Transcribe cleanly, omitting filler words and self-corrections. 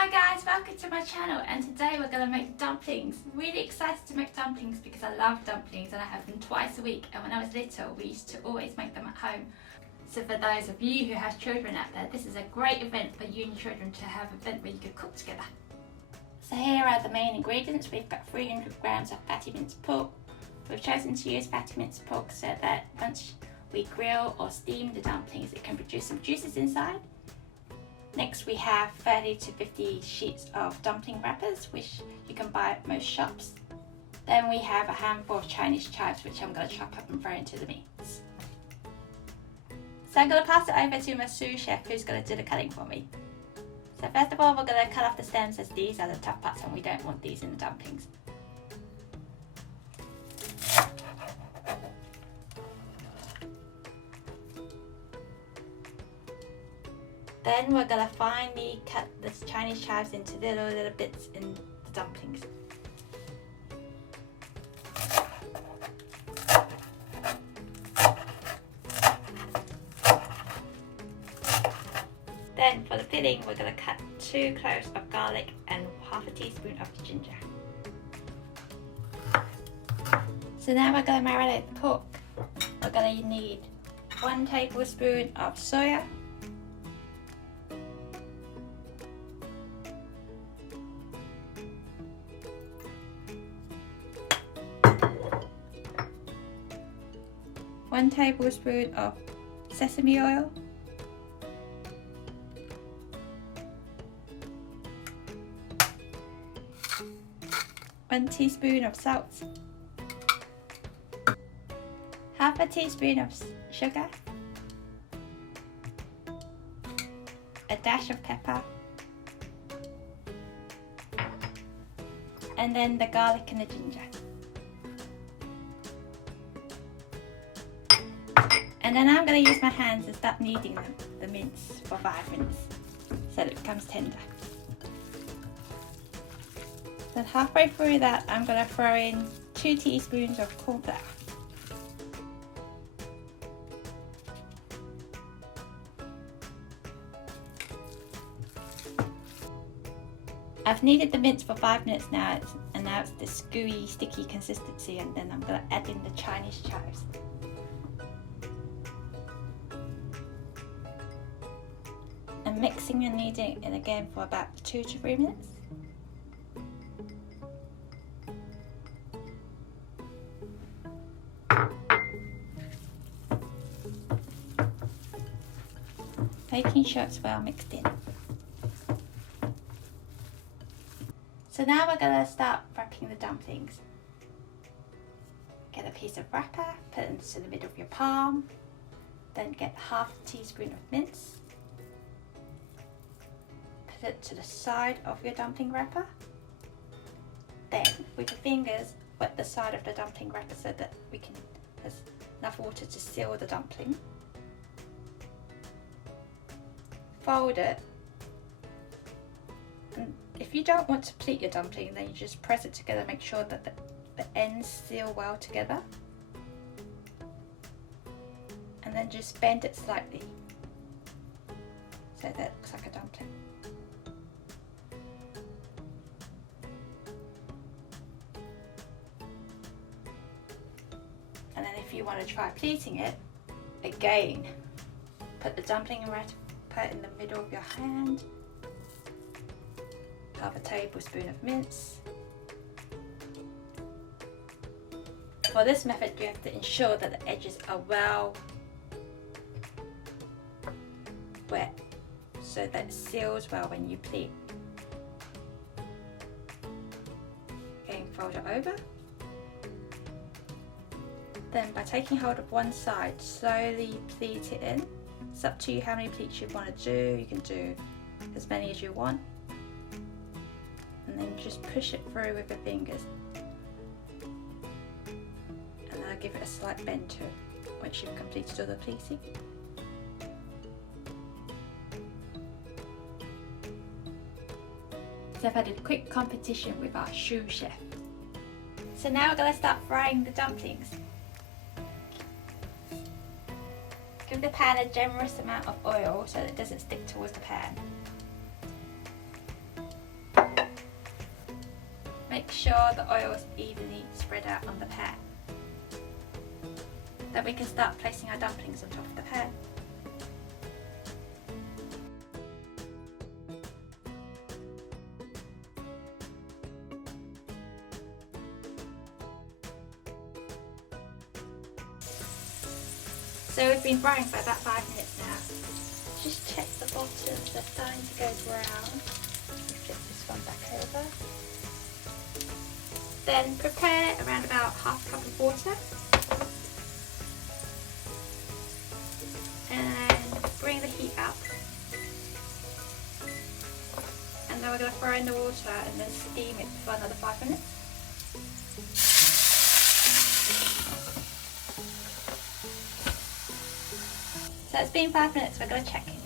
Hi guys, welcome to my channel, and today we're going to make dumplings. Really excited to make dumplings because I love dumplings and I have them twice a week, and when I was little we used to always make them at home. So for those of you who have children out there, this is a great event for you and your children to have an event where you could cook together. So here are the main ingredients. We've got 300 grams of fatty minced pork. We've chosen to use fatty minced pork so that once we grill or steam the dumplings it can produce some juices inside. Next we have 30 to 50 sheets of dumpling wrappers, which you can buy at most shops. Then we have a handful of Chinese chives, which I'm going to chop up and throw into the mix. So I'm going to pass it over to my sous chef, who's going to do the cutting for me. So first of all, we're going to cut off the stems, as these are the tough parts and we don't want these in the dumplings. Then we're going to finely cut the Chinese chives into little bits in the dumplings. Then for the filling we're going to cut 2 cloves of garlic and half a teaspoon of ginger. So now we're going to marinate the pork. We're going to need 1 tablespoon of soya, 1 tablespoon of sesame oil, 1 teaspoon of salt, half a teaspoon of sugar, a dash of pepper, and then the garlic and the ginger. And then I'm going to use my hands and start kneading the mince for 5 minutes so that it becomes tender. Then halfway through that I'm going to throw in 2 teaspoons of corn flour. I've kneaded the mince for 5 minutes now, and now it's this gooey, sticky consistency, and then I'm going to add in the Chinese chives. And mixing and kneading it again for about 2 to 3 minutes. Making sure it's well mixed in. So now we're going to start wrapping the dumplings. Get a piece of wrapper, put it into the middle of your palm, then get half a teaspoon of mince. Put it to the side of your dumpling wrapper. Then with your fingers wet the side of the dumpling wrapper so that there's enough water to seal the dumpling. Fold it, and if you don't want to pleat your dumpling, then you just press it together, make sure that the ends seal well together, and then just bend it slightly so that it looks like a dumpling. And then if you want to try pleating it, again, put the dumpling wrapper in the middle of your hand, half a tablespoon of mince. For this method you have to ensure that the edges are well wet so that it seals well when you pleat. Again, fold it over. Then by taking hold of one side, slowly pleat it in. It's up to you how many pleats you want to do. You can do as many as you want. And then just push it through with your fingers. And I'll give it a slight bend to it once you've completed all the pleating. So I've had a quick competition with our sous chef. So now we're going to start frying the dumplings. Give the pan a generous amount of oil so that it doesn't stick towards the pan. make sure the oil is evenly spread out on the pan. Then we can start placing our dumplings on top of the pan. So we've been frying for about 5 minutes now. Just check the bottoms, they're starting to go brown. Flip this one back over. Then prepare around about half a cup of water. And then bring the heat up. And then we're going to throw in the water and then steam it for another 5 minutes. So it's been 5 minutes, we're going to check it.